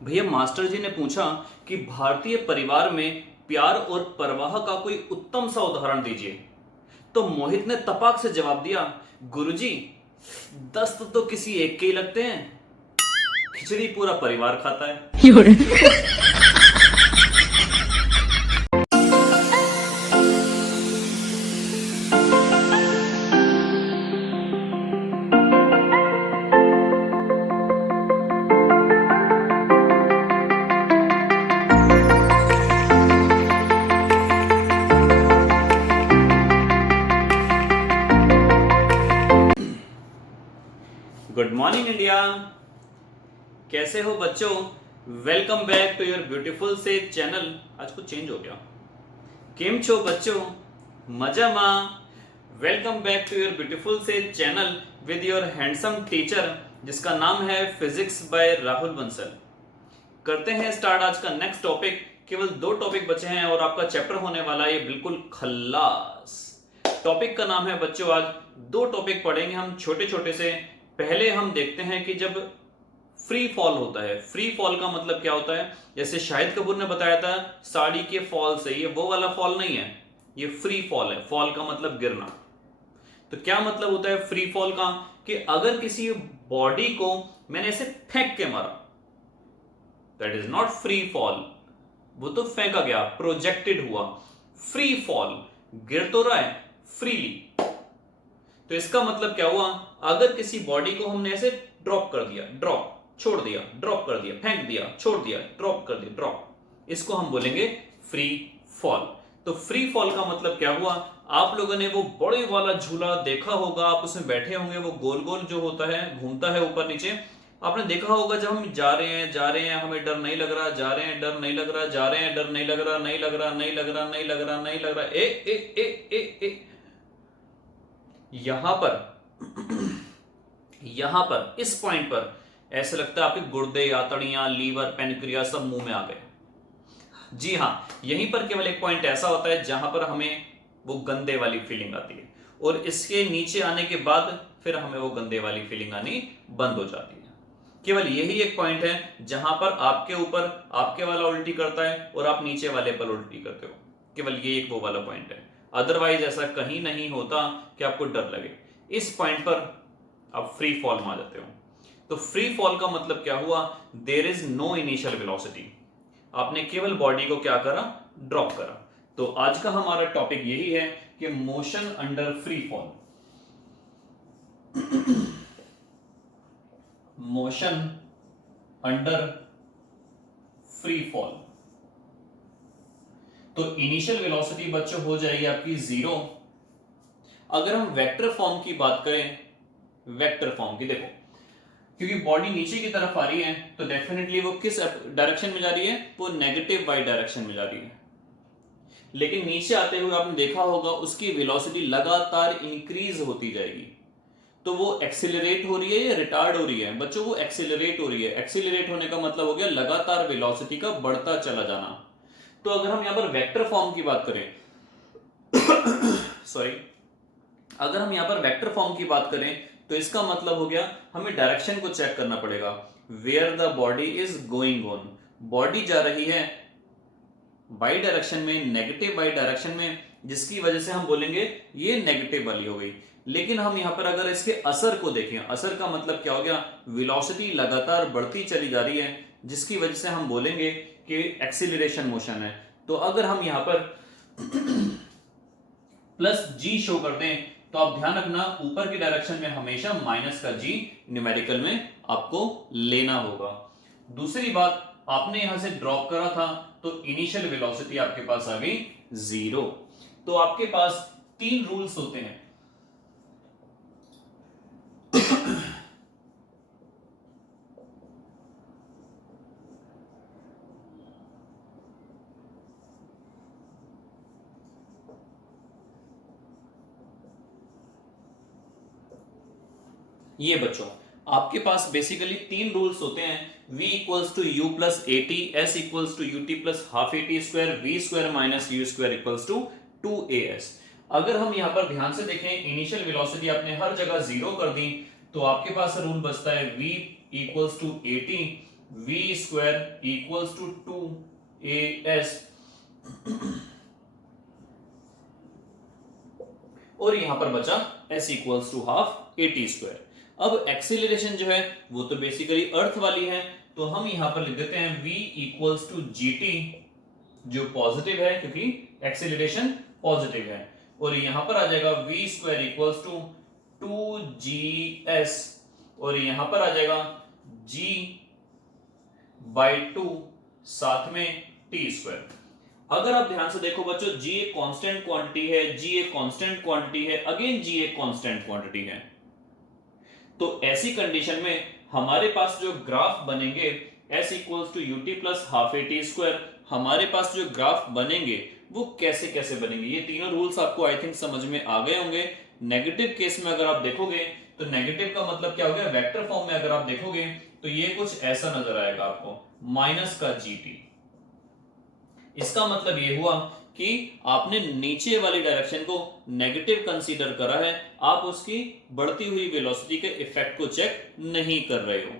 भैया मास्टर जी ने पूछा कि भारतीय परिवार में प्यार और परवाह का कोई उत्तम सा उदाहरण दीजिए। तो मोहित ने तपाक से जवाब दिया, गुरुजी, दस्त तो किसी एक के ही लगते हैं, खिचड़ी पूरा परिवार खाता है। Good morning India. कैसे हो बच्चों? Welcome back to your beautiful से चैनल। आज कुछ चेंज हो गया। केम छो बच्चों? मजा मा। Welcome back to your beautiful से channel with your handsome teacher जिसका नाम है फिजिक्स बाय राहुल बंसल। करते हैं स्टार्ट आज का नेक्स्ट टॉपिक। केवल 2 टॉपिक बचे हैं और आपका चैप्टर होने वाला है ये बिल्कुल खल्लास। टॉपिक का नाम है बच्चों, आज 2 टॉपिक पढ़ेंगे हम छोटे छोटे से। पहले हम देखते हैं कि जब फ्री फॉल होता है, फ्री फॉल का मतलब क्या होता है। जैसे शाहिद कपूर ने बताया था साड़ी के फॉल से, ये वो वाला फॉल नहीं है, ये फ्री फॉल है। फॉल का मतलब गिरना। तो क्या मतलब होता है फ्री फॉल का, कि अगर किसी बॉडी को मैंने ऐसे फेंक के मारा, that is not free fall, वो तो फेंका गया, प्रोजेक्टेड हुआ। फ्री फॉल, गिर तो रहा है फ्रीली। तो इसका मतलब क्या हुआ, अगर किसी बॉडी को हमने ऐसे ड्रॉप कर दिया, ड्रॉप छोड़ दिया, ड्रॉप कर दिया, फेंक दिया, छोड़ दिया, ड्रॉप कर दिया, ड्रॉप, इसको हम बोलेंगे फ्री फॉल। तो फ्री फॉल का मतलब क्या हुआ, आप लोगों ने वो बड़े वाला झूला देखा होगा, आप उसमें बैठे होंगे, वो गोल गोल जो होता है, घूमता है ऊपर नीचे, आपने देखा होगा। जब हम जा रहे हैं, हमें डर नहीं लग रहा, जा रहे हैं डर नहीं लग रहा, जा रहे हैं डर नहीं लग रहा, नहीं लग रहा, नहीं लग रहा, नहीं लग रहा, नहीं लग रहा, ए यहां पर इस पॉइंट पर ऐसे लगता है आपके गुर्दे, आंतड़ियां, लीवर, पेनक्रियास सब मुंह में आ गए। जी हां, यहीं पर केवल एक पॉइंट ऐसा होता है जहां पर हमें वो गंदे वाली फीलिंग आती है, और इसके नीचे आने के बाद फिर हमें वो गंदे वाली फीलिंग आनी बंद हो जाती है। केवल यही एक पॉइंट है जहां पर आपके ऊपर आपके वाला उल्टी करता है और आप नीचे वाले पर उल्टी करते हो। केवल ये एक वो वाला पॉइंट है, अदरवाइज ऐसा कहीं नहीं होता कि आपको डर लगे। इस पॉइंट पर आप फ्री फॉल में आ जाते हो। तो फ्री फॉल का मतलब क्या हुआ, there is no initial velocity. आपने केवल बॉडी को क्या करा, ड्रॉप करा। तो आज का हमारा टॉपिक यही है कि motion under free fall. Motion under free fall. तो इनिशियल वेलोसिटी बच्चों हो जाएगी आपकी 0। अगर हम वेक्टर फॉर्म की बात करें, वेक्टर फॉर्म की, देखो क्योंकि बॉडी नीचे की तरफ आ रही है तो डेफिनेटली वो किस डायरेक्शन में जा रही है, वो नेगेटिव वाई डायरेक्शन में जा रही है। लेकिन नीचे आते हुए आपने देखा होगा उसकी वेलोसिटी लगातार इंक्रीज होती जाएगी। तो वो एक्सीलरेट हो रही है या रिटार्ड हो रही है बच्चों, वो एक्सीलरेट हो रही है। एक्सीलरेट होने का मतलब हो गया लगातार वेलोसिटी का बढ़ता चला जाना। तो अगर हम यहां पर वेक्टर फॉर्म की बात करें सॉरी, अगर हम यहां पर वेक्टर फॉर्म की बात करें तो इसका मतलब हो गया हमें डायरेक्शन को चेक करना पड़ेगा, where the body is going on. Body जा रही है बाई डायरेक्शन में, नेगेटिव बाई डायरेक्शन में, जिसकी वजह से हम बोलेंगे ये नेगेटिव वाली हो गई। लेकिन हम यहां पर अगर इसके असर को देखें, असर का मतलब क्या हो गया, वेलोसिटी लगातार बढ़ती चली जा रही है, जिसकी वजह से हम बोलेंगे कि एक्सीलरेशन मोशन है। तो अगर हम यहां पर प्लस जी शो करते हैं तो आप ध्यान रखना ऊपर की डायरेक्शन में हमेशा माइनस का जी न्यूमेरिकल में आपको लेना होगा। दूसरी बात, आपने यहां से ड्रॉप करा था तो इनिशियल वेलोसिटी आपके पास आ गई 0। तो आपके पास 3 रूल्स होते हैं। ये बच्चों आपके पास बेसिकली 3 रूल्स होते हैं। v equals to u plus a t, s equals to u t plus half a t square, v square minus u square equals to 2as। अगर हम यहां पर ध्यान से देखें, इनिशियल वेलोसिटी आपने हर जगह 0 कर दी, तो आपके पास रूल बचता है v equals to a t v square equals to 2as और यहां पर बचा s equals to half at square. अब एक्सीलरेशन जो है वो तो बेसिकली अर्थ वाली है, तो हम यहां पर लिख देते हैं v इक्वल्स टू gt, जो पॉजिटिव है क्योंकि एक्सीलरेशन पॉजिटिव है, और यहां पर आ जाएगा v square equals to 2gs, और यहां पर आ जाएगा g बाई 2 साथ में t स्क्वायर। अगर आप ध्यान से देखो बच्चों, g एक कांस्टेंट क्वांटिटी है, g एक कांस्टेंट क्वांटिटी है, अगेन g एक कांस्टेंट क्वांटिटी है, तो ऐसी कंडीशन में हमारे पास जो ग्राफ बनेंगे s equals to ut plus half a t square, हमारे पास जो ग्राफ बनेंगे वो कैसे कैसे बनेंगे, ये तीनों रूल्स आपको आई थिंक समझ में आ गए होंगे। नेगेटिव केस में अगर आप देखोगे तो नेगेटिव का मतलब क्या हो गया, वेक्टर फॉर्म में अगर आप देखोगे तो ये कुछ ऐसा नजर आएगा आपको, माइनस का gt। इसका मतलब ये हुआ कि आपने नीचे वाली डायरेक्शन को नेगेटिव कंसीडर करा है, आप उसकी बढ़ती हुई वेलोसिटी के इफेक्ट को चेक नहीं कर रहे हो।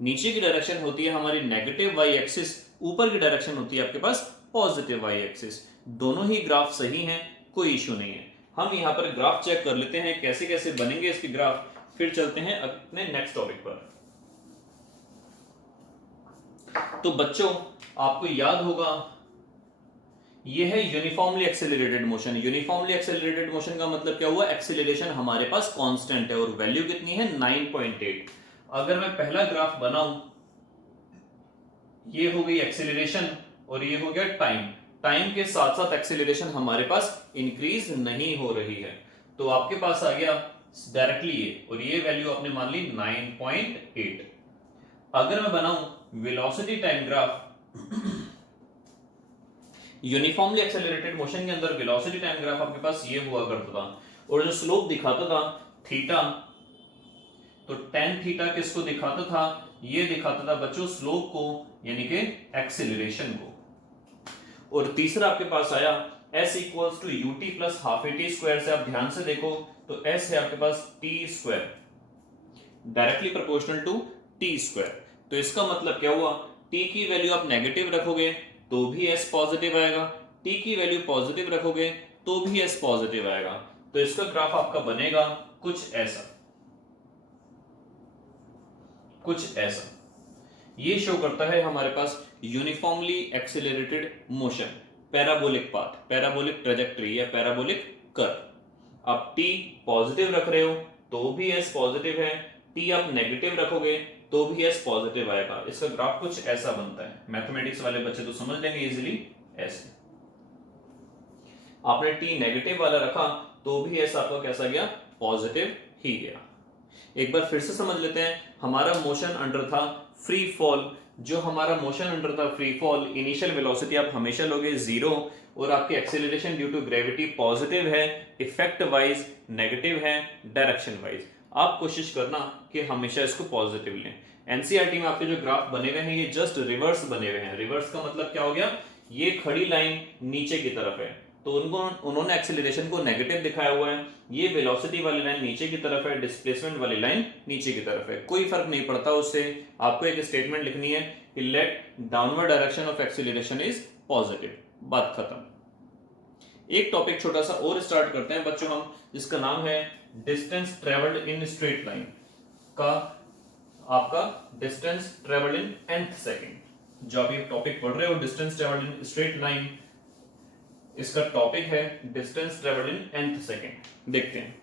नीचे की डायरेक्शन होती है हमारी नेगेटिव वाई एक्सिस, ऊपर की डायरेक्शन होती है आपके पास पॉजिटिव वाई एक्सिस। दोनों ही ग्राफ सही हैं, कोई इशू नहीं है। हम यहाँ पर ग्राफ चेक कर लेते हैं कैसे कैसे बनेंगे इसके ग्राफ, फिर चलते हैं अपने नेक्स्ट टॉपिक पर। तो बच्चों आपको याद होगा ये है uniformly accelerated motion. Uniformly accelerated motion का मतलब क्या हुआ, एक्सेलरेशन हमारे पास कांस्टेंट है और वैल्यू कितनी है 9.8। अगर मैं पहला ग्राफ बनाऊं, ये हो गई एक्सेलरेशन और ये हो गया टाइम। टाइम के साथ साथ एक्सेलरेशन हमारे पास इंक्रीज नहीं हो रही है, तो आपके पास आ गया डायरेक्टली ये, और ये वैल्यू आपने मान ली 9.8। अगर मैं बनाऊं velocity time graph, uniformly accelerated motion के अंदर वेलोसिटी टाइम ग्राफ आपके पास ये हुआ करता था, और जो स्लोप दिखाता था थीटा, तो टेन थीटा किसको दिखाता था, ये दिखाता था बच्चों स्लोप को, यानी कि एक्सेलरेशन को। और तीसरा आपके पास आया s equals to ut plus half a t square से, आप ध्यान से देखो तो s है आपके पास t square, directly proportional to t square. तो इसका मतलब क्या हुआ, t की वैल्यू आप नेगेटिव रखोगे तो भी s पॉजिटिव आएगा, t की वैल्यू पॉजिटिव रखोगे तो भी s पॉजिटिव आएगा। तो इसका ग्राफ आपका बनेगा कुछ ऐसा, कुछ ऐसा। ये शो करता है हमारे पास uniformly accelerated motion, parabolic path, parabolic trajectory या पैराबोलिक कर्व। आप t पॉजिटिव रख रहे हो तो भी s पॉजिटिव है, t आप नेगेटिव रखोगे तो भी s पॉजिटिव आएगा। इसका ग्राफ कुछ ऐसा बनता है। मैथमेटिक्स वाले बच्चे तो समझ लेंगे इजीली। ऐसे आपने t नेगेटिव वाला रखा तो भी s आपका कैसा गया, पॉजिटिव ही गया। एक बार फिर से समझ लेते हैं, हमारा मोशन अंडर था फ्री फॉल। जो हमारा मोशन अंडर था फ्री फॉल, इनिशियल वेलोसिटी आप हमेशा लोगे 0 और आपकी acceleration due to gravity positive है, इफेक्ट वाइज नेगेटिव है, डायरेक्शन वाइज आप कोशिश करना कि हमेशा इसको पॉजिटिव लें। एनसीईआरटी में आपके जो ग्राफ बने हुए हैं ये जस्ट रिवर्स बने हुए हैं। रिवर्स का मतलब क्या हो गया, ये खड़ी लाइन नीचे की तरफ है तो उन्होंने एक्सेलरेशन को नेगेटिव दिखाया हुआ है, ये वेलोसिटी वाली लाइन नीचे की तरफ है, डिस्प्लेसमेंट वाली लाइन नीचे की तरफ है। कोई फर्क नहीं पड़ता उससे, आपको एक स्टेटमेंट लिखनी है कि let downward direction of acceleration is positive, बात खत्म। एक टॉपिक छोटा सा और स्टार्ट करते हैं बच्चों हम, जिसका नाम है distance travelled in straight line का आपका distance travelled in nth second. जो आप ये टॉपिक पढ़ रहे हो distance travelled in straight line, इसका टॉपिक है distance travelled in nth second. देखते हैं,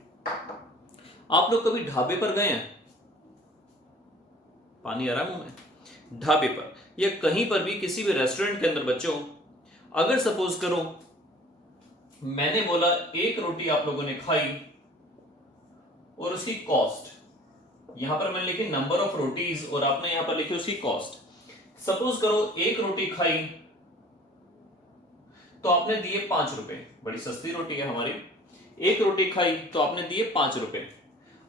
आप लोग कभी ढाबे पर गए हैं, पानी आ रहा मुंह में, ढाबे पर या कहीं पर भी किसी भी रेस्टोरेंट के अंदर बच्चों, अगर सपोज करो मैंने बोला एक रोटी आप लोगों ने खाई और उसकी कॉस्ट, यहां पर मैंने लिखी नंबर ऑफ रोटीज और आपने यहां पर लिखी उसकी कॉस्ट। सपोज करो एक रोटी खाई तो आपने दिए 5 रुपए, बड़ी सस्ती रोटी है हमारी, एक रोटी खाई तो आपने दिए 5 रुपए।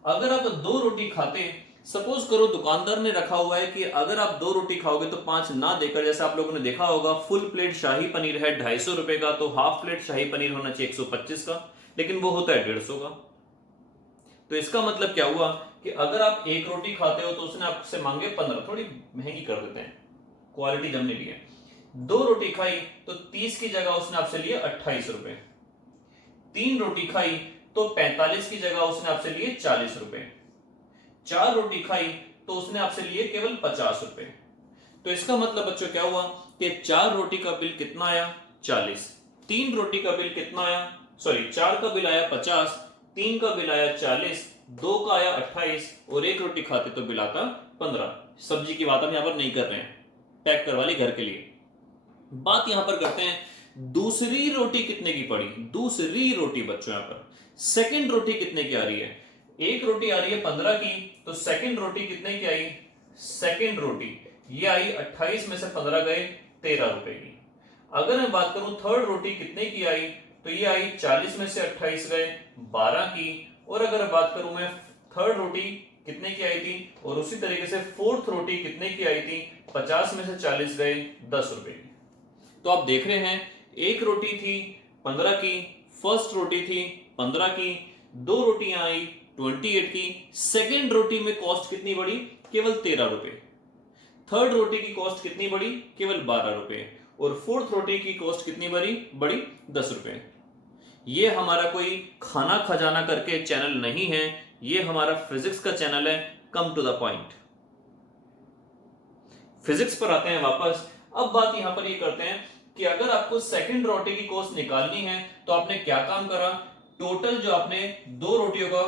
अगर आप 2 रोटी खाते, सपोज करो दुकानदार ने रखा हुआ है कि अगर आप 2 रोटी खाओगे तो 5 ना देकर, जैसे आप लोगों ने देखा होगा फुल प्लेट शाही पनीर है 250 रुपए का, तो हाफ प्लेट शाही पनीर होना चाहिए 125 का, लेकिन वो होता है 150 का। तो इसका मतलब क्या हुआ कि अगर आप एक रोटी खाते हो तो उसने आपसे मांगे 15, थोड़ी महंगी कर देते हैं, क्वालिटी जमने लिए। 2 रोटी खाई तो 30 की जगह उसने आपसे लिए 28 रुपए। 3 रोटी खाई तो 45 की जगह उसने आपसे लिए 40 रुपए। 4 रोटी खाई तो उसने आपसे लिए केवल 50 रुपए। तो इसका मतलब बच्चों क्या हुआ कि 4 रोटी का बिल कितना आया 40, 3 रोटी का बिल कितना आया, सॉरी 4 का बिल आया 50, 3 का बिल आया 40, 2 का आया 28 और 1 रोटी खाते तो बिल आता 15। सब्जी की बात हम यहां पर नहीं कर रहे हैं, पैक करवा ली घर के लिए। बात यहां पर करते हैं दूसरी रोटी कितने की पड़ी। दूसरी रोटी बच्चों यहां पर सेकंड रोटी कितने की आ रही है, एक रोटी आ रही है 15 की, तो सेकंड रोटी कितने की आई, सेकंड रोटी ये आई 28 में से 15 गए 13 रुपए की। अगर मैं बात करूं थर्ड रोटी कितने की आई, तो ये आई 40 में से 28 गए 12 की। और अगर बात करूं मैं थर्ड रोटी कितने की आई थी, और उसी तरीके से फोर्थ रोटी कितने की आई थी, 50 में से 40 गए 10 रुपए की। तो आप देख रहे हैं एक रोटी थी 15 की, फर्स्ट रोटी थी 15 की, 2 रोटियां आई 28 की, सेकेंड रोटी में कॉस्ट कितनी बढ़ी, केवल 13 रुपए। थर्ड रोटी की कॉस्ट कितनी बढ़ी, केवल 12 रुपए। और फोर्थ रोटी की कॉस्ट कितनी बढ़ी 10 रुपए। ये हमारा कोई खाना खजाना करके चैनल नहीं है, ये हमारा फिजिक्स का चैनल है, come to the point. Physics पर आते हैं वापस। अब बात यहां पर ये करते हैं कि अगर आपको सेकंड रोटी की कॉस्ट निकालनी है तो आपने क्या काम करा, टोटल जो आपने 2 रोटियों का,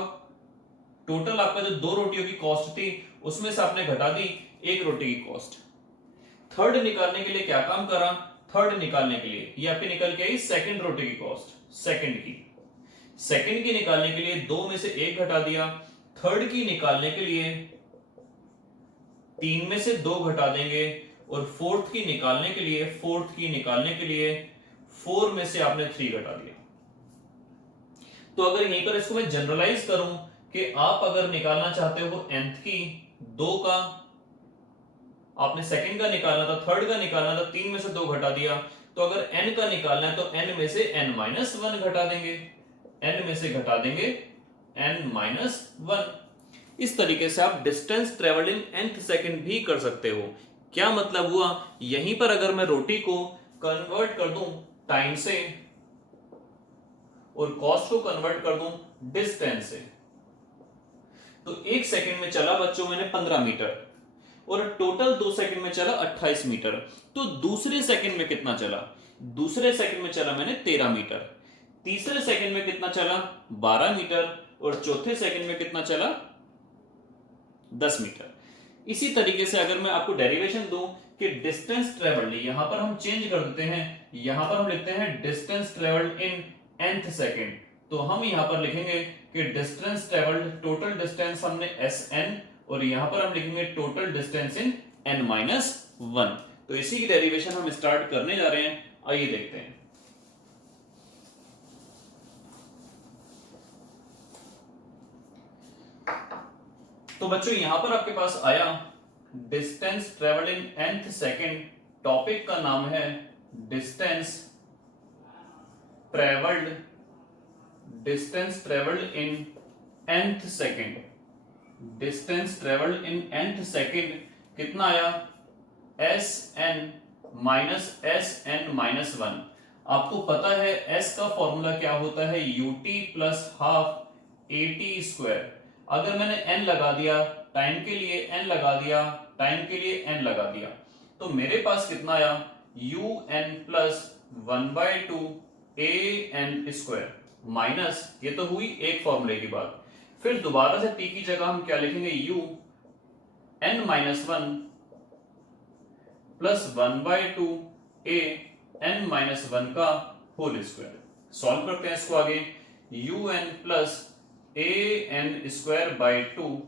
टोटल आपका जो 2 रोटियों की कॉस्ट थी उसमें से आपने घटा दी 1 रोटी की कॉस्ट। थर्ड निकालने के लिए क्या काम करा, थर्ड निकालने के लिए ये आपकी निकल के आई सेकंड रोटी की कॉस्ट, सेकंड की निकालने के लिए 2 में से 1 घटा दिया। थर्ड की निकालने के लिए 3 में से 2 घटा देंगे। और फोर्थ की निकालने के लिए 4 में से आपने 3 घटा दिया। तो अगर यहीं पर इसको मैं जनरलाइज करूं कि आप अगर निकालना चाहते हो nth की, 2 का आपने सेकंड का निकालना था, थर्ड का निकालना था, 3 में से 2 घटा दिया। तो अगर n का निकालना है तो n में से n-1 घटा देंगे, n में से घटा देंगे n-1। इस तरीके से आप distance travelled in nth second भी कर सकते हो। क्या मतलब हुआ, यहीं पर अगर मैं रोटी को कन्वर्ट कर दूं टाइम से और कॉस्ट को कन्वर्ट कर दूं डिस्टेंस से, तो 1 सेकंड में चला बच्चों मैंने 15 मीटर और टोटल 2 सेकंड में चला 28 मीटर। तो दूसरे सेकंड में कितना चला, दूसरे सेकंड में चला मैंने 13 मीटर, तीसरे सेकंड में कितना चला 12 मीटर और चौथे सेकंड में कितना चला 10 मीटर। इसी तरीके से अगर मैं आपको डेरिवेशन दूं कि डिस्टेंस ट्रेवल्ड, यहां पर हम चेंज कर देते हैं, यहां पर हम लिखते हैं distance travelled in nth second, तो हम यहां पर लिखेंगे कि डिस्टेंस ट्रेवल्ड, टोटल डिस्टेंस हमने Sn और यहां पर हम लिखेंगे टोटल डिस्टेंस इन n-1। तो इसी की डेरिवेशन हम स्टार्ट करने जा रहे हैं, आइए देखते हैं। तो बच्चों यहां पर आपके पास आया distance travelled in nth second, topic का नाम है distance travelled in nth second, distance travelled in nth second कितना आया Sn-1। आपको पता है s का फॉर्मूला क्या होता है, ut प्लस हाफ at²। अगर मैंने n लगा दिया टाइम के लिए, n लगा दिया टाइम के लिए, n लगा दिया, तो मेरे पास कितना आया un प्लस 1/2 an² माइनस, ये तो हुई एक फॉर्मूले की बात। फिर दोबारा से t की जगह हम क्या लिखेंगे, u n-1 plus 1/2 a n-1 का होल स्क्वायर। सॉल्व करते हैं इसको आगे, un plus an²/2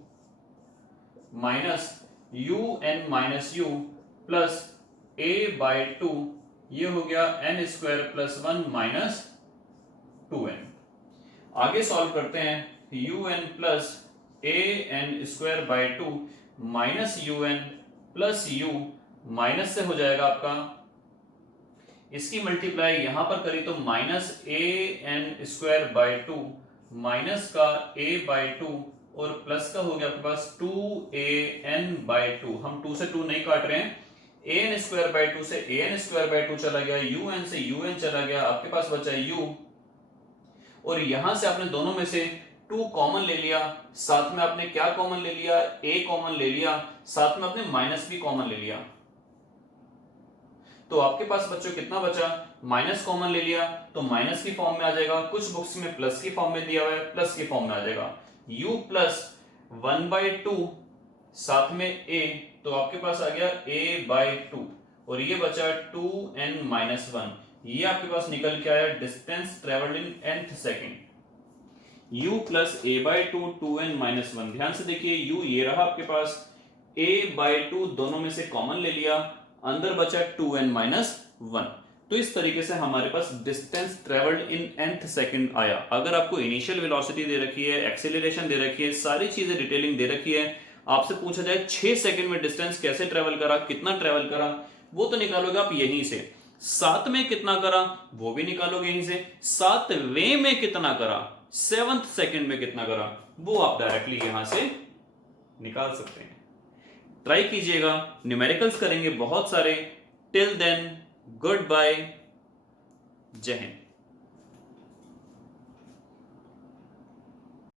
minus un minus u plus a/2, ये हो गया n² प्लस 1 माइनस 2n। आगे सॉल्व करते हैं, un plus an²/2 minus un plus u, minus से हो जाएगा आपका, इसकी मल्टीप्लाई यहां पर करी तो माइनस an²/2 माइनस का a/2 और प्लस का हो गया आपके पास 2an/2। हम 2 से 2 नहीं काट रहे हैं, an² से an² चला गया, un से un चला गया, आपके पास बचा u, और यहां से आपने दोनों में से 2 कॉमन ले लिया, साथ में आपने क्या कॉमन ले लिया, a कॉमन ले लिया, साथ में आपने माइनस भी कॉमन ले लिया। तो आपके पास बच्चों कितना बचा, माइनस कॉमन ले लिया तो माइनस की फॉर्म में आ जाएगा, कुछ बुक्स में प्लस की फॉर्म में दिया हुआ है, प्लस की फॉर्म में आ जाएगा, u प्लस 1/2 साथ में a, तो आपके पास आ गया a/2 और ये बचा 2n-1। ये आपके पास निकल के आया distance travelled in nth second. u plus a/2 2n-1। ध्यान से देखिए u ये रहा आपके पास, a/2 दोनों में से कॉमन ले लिया, अंदर बचा 2n-1। तो इस तरीके से हमारे पास distance travelled in nth second आया। अगर आपको इनिशियल वेलोसिटी दे रखी है, एक्सेलरेशन दे रखी है, सारी चीजें डिटेलिंग दे रखी है, आपसे पूछा जाए 6 सेकंड में डिस्टेंस कैसे ट्रेवल करा, कितना ट्रेवल करा, वो तो निकालोगे आप यहीं से। 7 में कितना करा वो भी निकालोगे यहीं से। 7वें में कितना करा, 7th सेकंड में कितना करा, वो आप डायरेक्टली यहां से निकाल सकते हैं। ट्राई कीजिएगा, न्यूमेरिकल्स करेंगे बहुत सारे। टिल देन गुड बाय, जय हिंद।